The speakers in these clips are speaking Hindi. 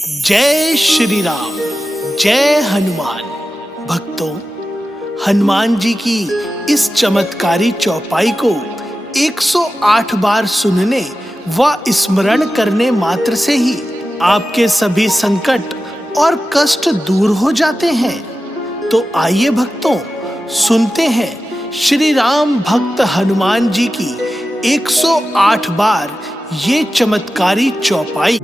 जय श्री राम। जय हनुमान। भक्तों, हनुमान जी की इस चमत्कारी चौपाई को 108 बार सुनने व स्मरण करने मात्र से ही आपके सभी संकट और कष्ट दूर हो जाते हैं। तो आइए भक्तों, सुनते हैं श्री राम भक्त हनुमान जी की 108 बार ये चमत्कारी चौपाई।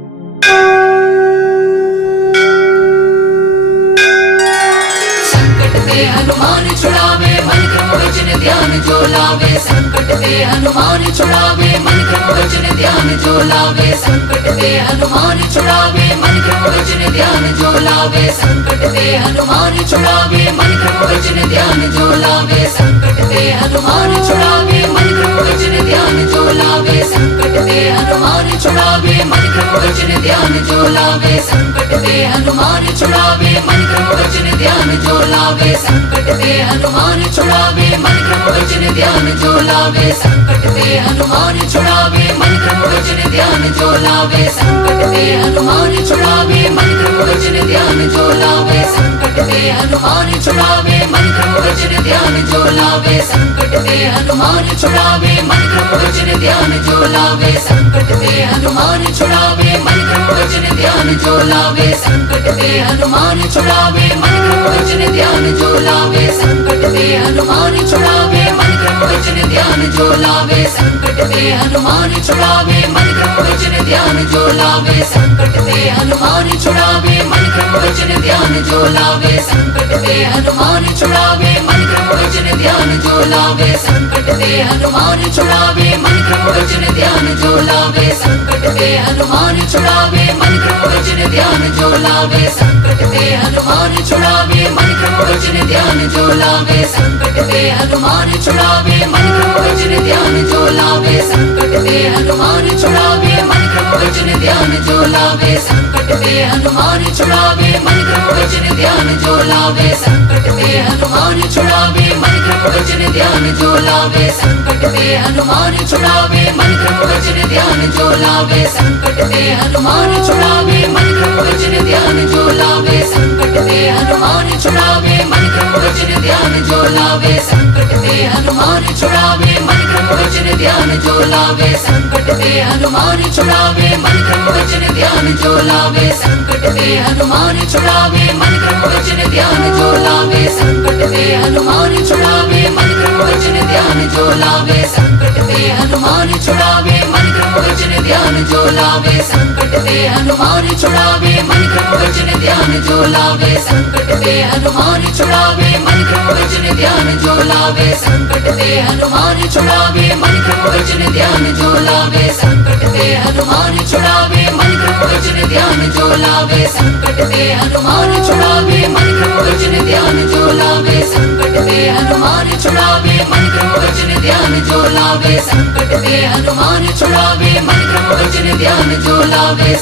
हनुमान छुड़ावे मन क्रम वचन ध्यान जो लावे। संकट ते हनुमान छुड़ावे मन क्रम वचन ध्यान जो लावे। संकट ते हनुमान छुड़ावे मन क्रम वचन ध्यान जो लावे। संकट ते हनुमान छुड़ावे मन क्रम वचन ध्यान जो लावे। संकट ते हनुमान छुड़ावे मन क्रम वचन ध्यान जो लावे। संकट ते हनुमान छुड़ावे मन क्रम वचन ध्यान जो लावे। संकट ते हनुमान छुड़ावे मन क्रम वचन ध्यान जो लावे। संकट ते हनुमान छुड़ावे मन क्रम वचन ध्यान जो लावे। संकट ते हनुमान छुड़ावे मन क्रम वचन ध्यान जो लावे। संकट ते हनुमान छुड़ावे मन क्रम वचन ध्यान जो लावे। संकट ते हनुमान छुड़ावे मन क्रम वचन ध्यान जो लावे। संकट ते हनुमान छुड़ावे मन क्रम वचन ध्यान जो लावे। संकट ते हनुमान छुड़ावे मन क्रम वचन ध्यान जो लावे। संकट ते हनुमान छुड़ावे मन क्रम वचन ध्यान जो लावे। संकट ते हनुमान छुड़ावे मन क्रम वचन ध्यान जो लावे। संकट ते हनुमान छुड़ावे मन क्रम वचन ध्यान जो लावे। संकट ते हनुमान छुड़ावे मन क्रम वचन ध्यान जो लावे। संकट ते हनुमान छुड़ावे मन क्रम वचन ध्यान जो लावे। संकट ते हनुमान छुड़ावे मन क्रम वचन ध्यान जो लावे। संकट ते हनुमान छुड़ावे मन क्रम वचन ध्यान जो लावे। संकट ते हनुमान छुड़ावे मन क्रम वचन ध्यान जो लावे। संकट ते हनुमान छुड़ावे मन क्रम वचन ध्यान जो लावे। संकट ते हनुमान छुड़ावे मन क्रम वचन ध्यान जो लावे। संकट ते हनुमान छुड़ावे मन क्रम वचन ध्यान जो लावे। संकट ते हनुमान छुड़ावे मन क्रम वचन ध्यान जो लावे। संकट ते हनुमान छुड़ावे मन क्रम वचन ध्यान जो लावे। संकट ते हनुमान छुड़ावे मन क्रम वचन ध्यान जो लावे। संकट ते हनुमान छुड़ावे मन क्रम वचन ध्यान जो लावे। संकट ते हनुमान छुड़ावे मन क्रम वचन ध्यान जो लावे। संकट ते हनुमान छुड़ावे मन क्रम वचन ध्यान जो लावे। संकट ते हनुमान छुड़ावे मन क्रम वचन ध्यान जो लावे। संकट ते हनुमान छुड़ावे मन क्रम वचन ध्यान जो लावे। संकट ते हनुमान छुड़ावे मन क्रम वचन ध्यान जो लावे। संकट ते हनुमान छुड़ावे मन क्रम वचन ध्यान जो लावे। संकट ते हनुमान छुड़ावे मन क्रम वचन ध्यान जो लावे। संकट ते हनुमान छुड़ावे मन क्रम वचन ध्यान जो लावे। संकट ते हनुमान छुड़ावे मन क्रम वचन ध्यान जो लावे। संकट ते हनुमान छुड़ावे मन क्रम वचन ध्यान जो लावे। संकट ते हनुमान छुड़ावे मन क्रम वचन ध्यान जो लावे। संकट ते हनुमान छुड़ावे मन क्रम वचन ध्यान जो लावे। संकट ते हनुमान छुड़ावे मन क्रम वचन ध्यान जो लावे।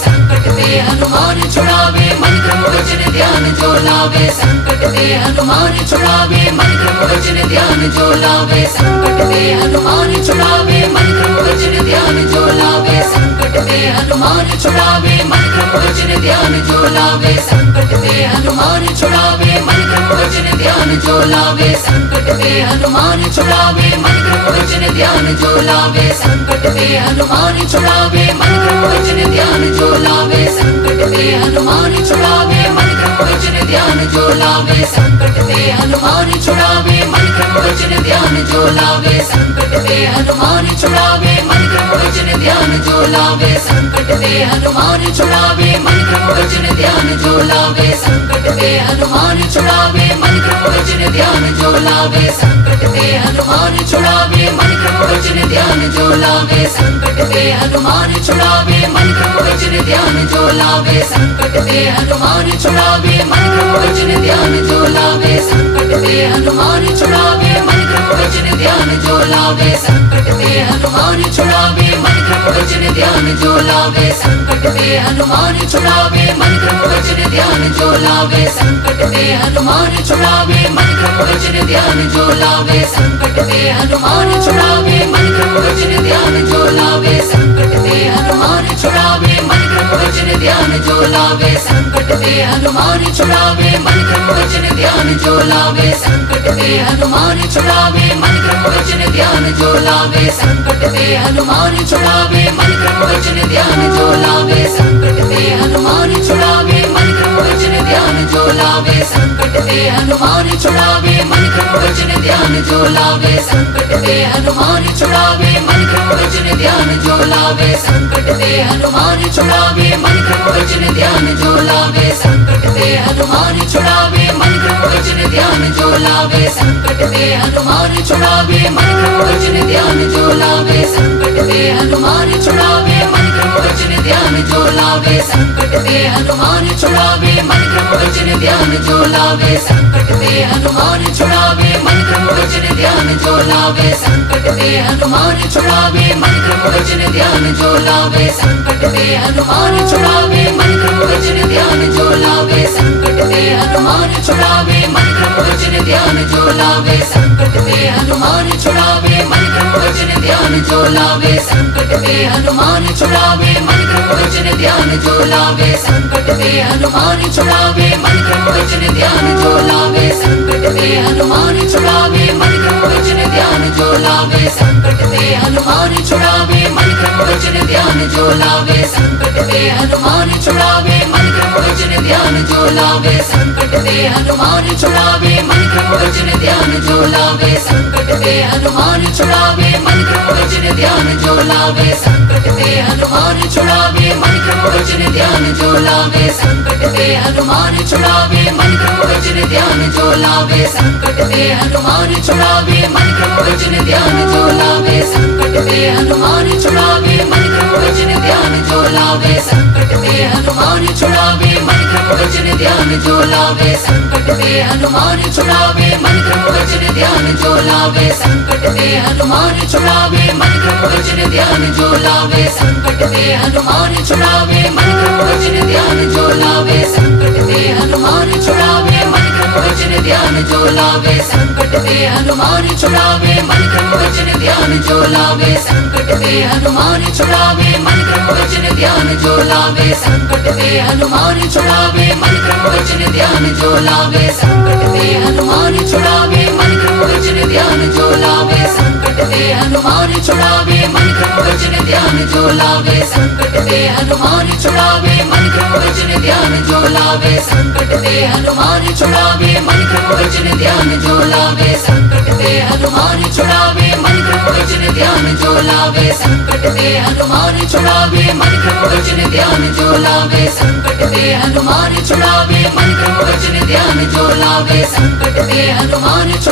संकट ते हनुमान छुड़ावे मन क्रम वचन ध्यान जो लावे। संकट ते हनुमान छुड़ावे मन क्रम वचन ध्यान जो लावे। संकट ते हनुमान छुड़ावे मन क्रम वचन ध्यान जो लावे। संकट ते हनुमान छुड़ावे मन क्रम वचन ध्यान जो लावे। संकट ते हनुमान छुड़ावे मन क्रम वचन ध्यान जो लावे। संकट ते हनुमान छुड़ावे मन क्रम वचन ध्यान जो लावे। संकट ते हनुमान छुड़ावे मन क्रम वचन ध्यान जो लावे। संकट ते हनुमान छुड़ावे मन क्रम वचन ध्यान जो लावे। संकट ते हनुमान छुड़ावे मन क्रम वचन ध्यान जो लावे। संकट ते हनुमान छुड़ावे मन क्रम वचन ध्यान जो लावे। संकट ते हनुमान छुड़ावे मन क्रम वचन ध्यान जो लावे। संकट ते हनुमान छुड़ावे मन क्रम वचन ध्यान जो लावे। संकट ते हनुमान छुड़ावे मन क्रम वचन ध्यान जो लावे। संकट ते हनुमान छुड़ावे मन क्रम वचन ध्यान जो लावे। संकट ते हनुमान छुड़ावे मन क्रम वचन ध्यान जो लावे संकट ते हनुमान छुड़ावे मन क्रम वचन ध्यान जो लावे संकट ते हनुमान छुड़ावे मन क्रम वचन ध्यान जो लावे संकट ते हनुमान छुड़ावे मन क्रम वचन ध्यान जो लावे संकट ते हनुमान छुड़ावे मन क्रम वचन ध्यान जो लावे संकट ते हनुमान छुड़ावे मन क्रम वचन ध्यान जो लावे संकट ते हनुमान छुड़ावे मन क्रम वचन ध्यान जो लावे संकट ते हनुमान छुड़ावे मन क्रम वचन ध्यान जो लावे संकट ते हनुमान छुड़ावे मन क्रम वचन ध्यान जो लावे संकट ते हनुमान छुड़ावे मन क्रम वचन ध्यान जो लावे संकट ते हनुमान छुड़ावे मन क्रम वचन ध्यान जो लावे संकट ते हनुमान छुड़ावे मन क्रम वचन ध्यान जो लावे संकट ते हनुमान छुड़ावे मन क्रम वचन ध्यान जो लावे संकट ते हनुमान छुड़ावे मन क्रम वचन ध्यान जो लावे संकट ते हनुमान छुड़ावे मन क्रम वचन ध्यान जो लावे संकट ते हनुमान छुड़ावे मन क्रम वचन ध्यान जो लावे संकट ते हनुमान छुड़ावे मन क्रम वचन ध्यान जो लावे संकट ते हनुमान छुड़ावे मन क्रम वचन ध्यान जो लावे संकट ते हनुमान छुड़ावे मन क्रम वचन ध्यान जो लावे संकट ते हनुमान छुड़ावे मन क्रम वचन ध्यान जो लावे संकट ते हनुमान छुड़ावे मन क्रम वचन ध्यान जो लावे संकट ते हनुमान छुड़ावे मन क्रम वचन ध्यान जो लावे संकट ते हनुमान छुड़ावे मन क्रम वचन ध्यान जो लावे संकट ते हनुमान छुड़ावे मन क्रम वचन ध्यान जो लावे संकट ते हनुमान छुड़ावे मन क्रम वचन ध्यान जो लावे संकट ते हनुमान छुड़ावे मन क्रम वचन ध्यान जो लावे संकट ते हनुमान छुड़ावे मन क्रम वचन ध्यान जो लावे संकट ते हनुमान छुड़ावे मन क्रम वचन ध्यान जो लावे संकट ते हनुमान छुड़ावे मन क्रम वचन ध्यान जो लावे संकट ते हनुमान छुड़ावे मन क्रम वचन ध्यान जो लावे संकट ते हनुमान छुड़ावे मन क्रम वचन ध्यान जो लावे संकट ते हनुमान छुड़ावे मन क्रम वचन ध्यान जो लावे संकट ते हनुमान छुड़ावे मन क्रम वचन ध्यान जो लावे संकट ते हनुमान छुड़ावे मन क्रम वचन ध्यान जो लावे संकट ते हनुमान छुड़ावे मन क्रम वचन ध्यान जो लावे संकट ते हनुमान छुड़ावे मन क्रम वचन ध्यान जो लावे संकट ते हनुमान छुड़ावे मन क्रम वचन ध्यान जो लावे संकट ते हनुमान छुड़ावे मन क्रम वचन ध्यान जो लावे संकट ते हनुमान छुड़ावे मन क्रम वचन ध्यान जो लावे संकट ते हनुमान छुड़ावे मन क्रम वचन ध्यान जो लावे संकट ते हनुमान छुड़ावे मन क्रम वचन ध्यान जो लावे संकट ते हनुमान छुड़ावे मन क्रम वचन ध्यान जो लावे संकट ते हनुमान छुड़ावे मन क्रम वचन ध्यान जो लावे संकट ते हनुमान छुड़ावे मन क्रम वचन ध्यान जो लावे संकट ते हनुमान छुड़ावे मन क्रम वचन ध्यान जो लावे संकट ते हनुमान छुड़ावे मन क्रम वचन ध्यान जो लावे संकट ते हनुमान छुड़ावे मन क्रम वचन ध्यान जो लावे संकट ते हनुमान छुड़ावे मन क्रम वचन ध्यान जो लावे संकट ते हनुमान छुड़ावे मन क्रम वचन ध्यान जो लावे संकट ते हनुमान छुड़ावे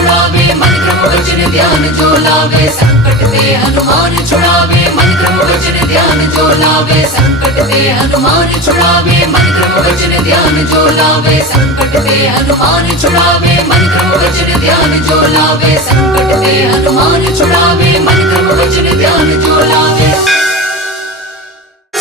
मन क्रम वचन ध्यान जो लावे संकट ते हनुमान छुड़ावे मन क्रम वचन ध्यान जो लावे संकट ते हनुमान छुड़ावे मन क्रम वचन ध्यान जो लावे संकट ते हनुमान छुड़ावे मन क्रम वचन ध्यान जो लावे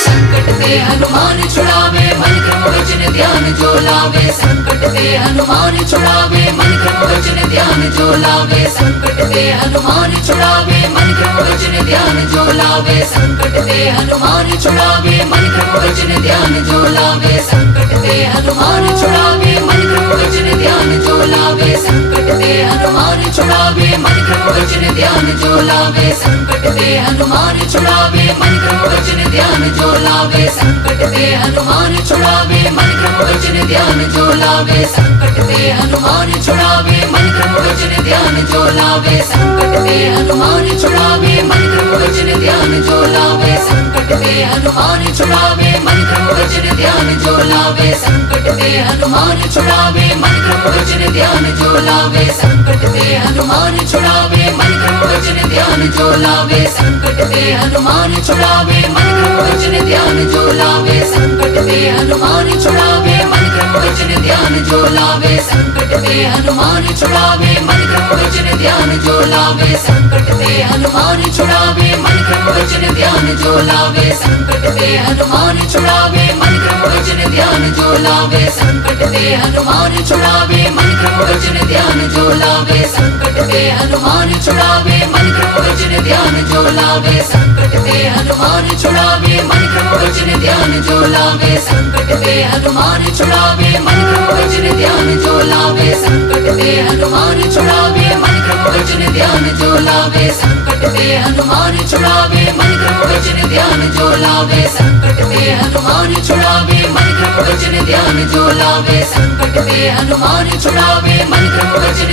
संकट ते हनुमान छुड़ावे मन क्रम वचन ध्यान जो लावे संकट ते हनुमान छुड़ावे मन क्रम वचन ध्यान जो लावे संकट ते हनुमान छुड़ावे मन क्रम वचन ध्यान जो लावे संकट ते हनुमान छुड़ावे मन क्रम वचन ध्यान जो लावे संकट ते हनुमान छुड़ावे मन क्रम वचन ध्यान जो लावे संकट ते हनुमान छुड़ावे मन क्रम वचन ध्यान जो लावे संकट ते हनुमान छुड़ावे मन क्रम वचन ध्यान जो लावे संकट ते हनुमान छुड़ावे मन क्रम वचन ध्यान जो लावे संकट ते हनुमान छुड़ावे मन क्रम वचन ध्यान जो लावे संकट ते हनुमान छुड़ावे मन क्रम वचन ध्यान जो लावे संकट ते हनुमान छुड़ावे मन क्रम वचन ध्यान जो लावे संकट ते हनुमान छुड़ावे मन क्रम वचन ध्यान जो लावे संकट ते हनुमान छुड़ावे मन क्रम वचन ध्यान जो लावे संकट ते हनुमान छुड़ावे मन क्रम वचन ध्यान जो लावे संकट ते हनुमान छुड़ावे मन क्रम वचन ध्यान जो लावे संकट ते हनुमान छुड़ावे मन क्रम वचन ध्यान जो लावे संकट ते हनुमान छुड़ावे मन क्रम वचन ध्यान जो लावे संकट ते हनुमान छुड़ावे मन क्रम वचन ध्यान जो लावे संकट ते हनुमान छुड़ावे मन क्रम वचन ध्यान जो लावे संकट ते हनुमान छुड़ावे मन क्रम वचन ध्यान जो लावे संकट ते हनुमान छुड़ावे मन क्रम वचन ध्यान जो लावे संकट ते हनुमान छुड़ावे मन क्रम वचन ध्यान जो लावे संकट ते हनुमान छुड़ावे मन क्रम वचन ध्यान जो लावे संकट ते हनुमान छुड़ावे मन क्रम वचन ध्यान जो लावे संकट ते हनुमान छुड़ावे मन क्रम वचन ध्यान जो लावे संकट ते हनुमान छुड़ावे मन क्रम वचन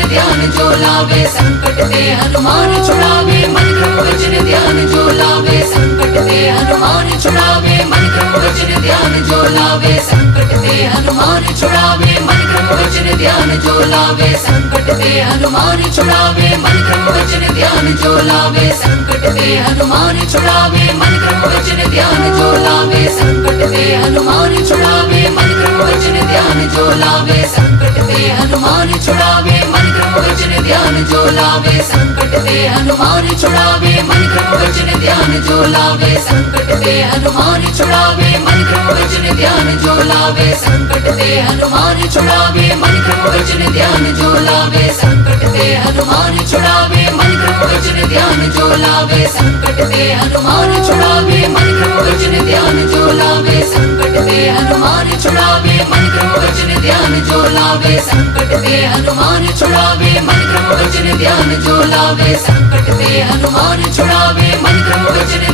ध्यान जो लावे संकट ते हनुमान छुड़ावे मन क्रम वचन ध्यान जो लावे संकट ते हनुमान छुड़ावे मन क्रम वचन ध्यान जो लावे संकट ते हनुमान छुड़ावे मन क्रम वचन ध्यान जो लावे संकट ते हनुमान छुड़ावे मन क्रम वचन ध्यान जो लावे संकट ते हनुमान छुड़ावे मन क्रम वचन ध्यान जो लावे संकट ते हनुमान छुड़ावे मन क्रम वचन ध्यान जो लावे संकट ते हनुमान छुड़ावे मन क्रम वचन ध्यान जो लावे संकट ते हनुमान छुड़ावे मन क्रम वचन ध्यान जो लावे संकट ते हनुमान छुड़ावे मन क्रम वचन ध्यान जो लावे संकट ते हनुमान छुड़ावे मन क्रम वचन ध्यान जो लावे संकट ते हनुमान छुड़ावे मन क्रम वचन ध्यान जो लावे संकट ते हनुमान छुड़ावे मन क्रम वचन ध्यान जो लावे संकट ते हनुमान छुड़ावे मन क्रम वचन ध्यान जो लावे संकट ते हनुमान छुड़ावे मन क्रम वचन ध्यान जो लावे संकट ते हनुमान छुड़ावे मन क्रम वचन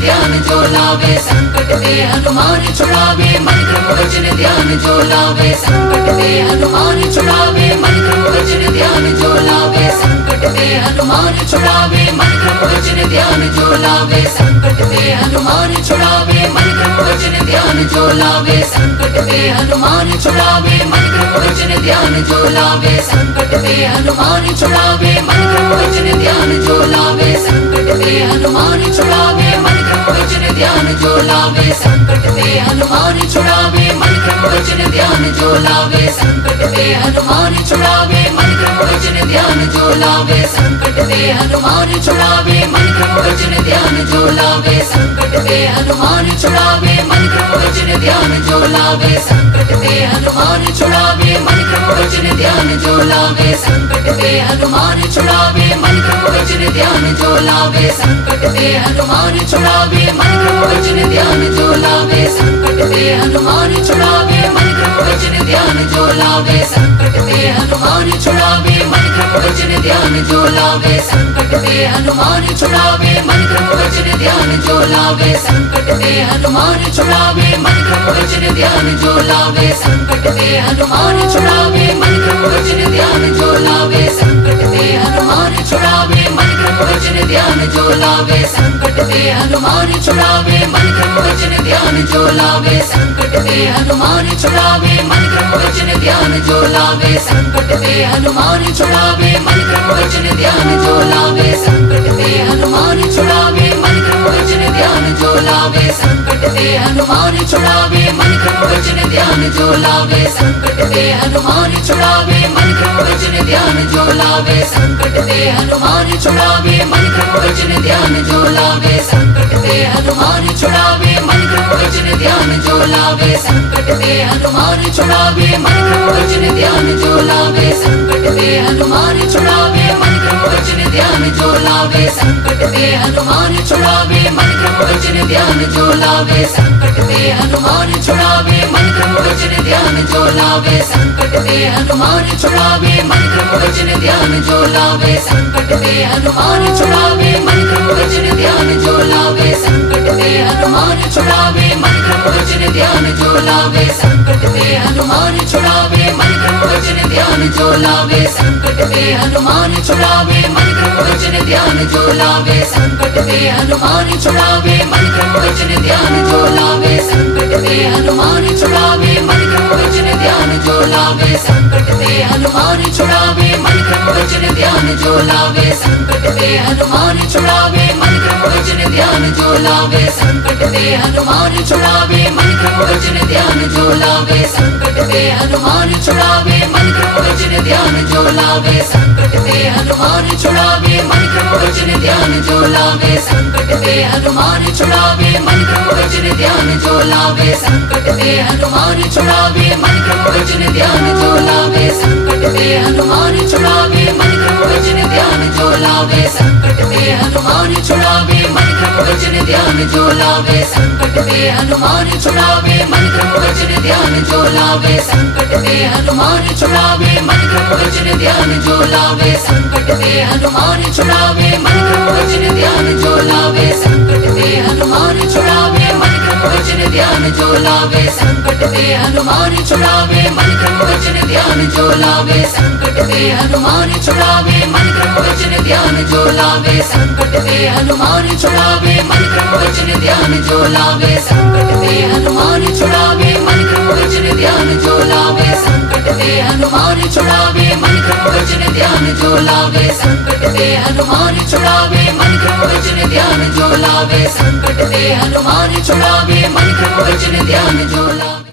ध्यान जो लावे संकट ते हनुमान छुड़ावे मन क्रम वचन ध्यान जो लावे संकट ते हनुमान छुड़ावे मन क्रम वचन ध्यान जो लावे संकट ते हनुमान छुड़ावे मन क्रम वचन ध्यान जो लावे संकट ते हनुमान छुड़ावे मन क्रम वचन ध्यान जो लावे संकट ते हनुमान छुड़ावे मन क्रम वचन ध्यान जो लावे संकट ते हनुमान छुड़ावे मन क्रम वचन ध्यान जो लावे संकट ते हनुमान छुड़ावे मन क्रम वचन ध्यान जो लावे संकट ते हनुमान छुड़ावे मन क्रम वचन ध्यान जो लावे संकट ते हनुमान छुड़ावे मन क्रम वचन ध्यान जो लावे संकट ते हनुमान छुड़ावे मन क्रम वचन ध्यान जो लावे संकट ते हनुमान छुड़ावे मन क्रम वचन ध्यान जो लावे संकट ते हनुमान छुड़ावे मन क्रम वचन ध्यान जो लावे संकट ते हनुमान छुड़ावे मन क्रम वचन ध्यान जो लावे संकट ते हनुमान छुड़ावे मन क्रम वचन ध्यान जो लावे संकट ते हनुमान छुड़ावे मन क्रम वचन ध्यान जो लावे संकट ते हनुमान छुड़ावे मन क्रम वचन ध्यान जो लावे संकट ते हनुमान छुड़ावे मन क्रम वचन ध्यान जो लावे संकट ते हनुमान छुड़ावे मन क्रम वचन ध्यान जो लावे संकट ते हनुमान छुड़ावे मन क्रम वचन ध्यान जो लावे संकट ते हनुमान छुड़ावे मन क्रम वचन ध्यान जो लावे संकट ते हनुमान छुड़ावे मन क्रम वचन ध्यान जो लावे संकट ते हनुमान छुड़ावे मन क्रम वचन ध्यान जो लावे संकट ते हनुमान छुड़ावे मन क्रम वचन ध्यान जो लावे संकट ते हनुमान छुड़ावे मन क्रम वचन ध्यान जो लावे संकट ते हनुमान छुड़ावे मन क्रम वचन ध्यान जो लावे संकट ते हनुमान छुड़ावे मन क्रम वचन ध्यान जो लावे संकट ते हनुमान छुड़ावे मन क्रम वचन ध्यान जो लावे संकट ते हनुमान छुड़ावे मन क्रम वचन ध्यान जो लावे संकट ते हनुमान छुड़ावे मन क्रम वचन ध्यान जो लावे संकट ते हनुमान छुड़ावे मन क्रम वचन ध्यान जो लावे संकट ते हनुमान छुड़ावे मन क्रम वचन ध्यान जो लावे संकट ते हनुमान छुड़ावे मन क्रम वचन ध्यान जो लावे संकट ते हनुमान छुड़ावे मन क्रम वचन ध्यान जो लावे संकट ते हनुमान छुड़ावे मन क्रम वचन ध्यान जो लावे संकट ते हनुमान छुड़ावे मन क्रम वचन ध्यान जो लावे संकट ते हनुमान छुड़ावे मन क्रम वचन ध्यान जो लावे संकट ते हनुमान छुड़ावे मन क्रम वचन ध्यान जो लावे संकट ते हनुमान छुड़ावे मन क्रम वचन ध्यान जो लावे संकट ते हनुमान छुड़ावे मन क्रम वचन ध्यान जो लावे संकट ते हनुमान छुड़ावे मन क्रम वचन ध्यान जो लावे संकट ते हनुमान छुड़ावे मन क्रम वचन ध्यान जो लावे संकट ते हनुमान छुड़ावे मन क्रम वचन ध्यान जो लावे संकट ते हनुमान छुड़ावे मन क्रम वचन ध्यान जो लावे संकट ते हनुमान छुड़ावे मन क्रम वचन ध्यान जो लावे संकट ते हनुमान छुड़ावे मन क्रम वचन ध्यान जो लावे संकट ते हनुमान छुड़ावे मन क्रम वचन ध्यान जो लावे संकट ते हनुमान छुड़ावे मन क्रम वचन ध्यान जो लावे संकट ते हनुमान छुड़ावे मन क्रम वचन ध्यान जो लावे संकट ते हनुमान छुड़ावे मन क्रम वचन ध्यान जो लावे संकट ते हनुमान छुड़ावे मन क्रम वचन ध्यान जो लावे संकट ते हनुमान छुड़ावे मन क्रम वचन ध्यान जो लावे संकट ते हनुमान छुड़ावे मन क्रम वचन ध्यान जो लावे संकट ते हनुमान छुड़ावे मन क्रम वचन ध्यान जो लावे संकट ते हनुमान छुड़ावे मन क्रम वचन ध्यान जो लावे संकट ते हनुमान छुड़ावे मन क्रम वचन ध्यान जो लावे संकट ते हनुमान छुड़ावे मन क्रम वचन ध्यान जो लावे संकट ते हनुमान छुड़ावे मन क्रम वचन ध्यान जो लावे संकट ते हनुमान छुड़ावे मन क्रम वचन ध्यान जो लावे संकट ते हनुमान छुड़ावे मन क्रम वचन ध्यान जो लावे।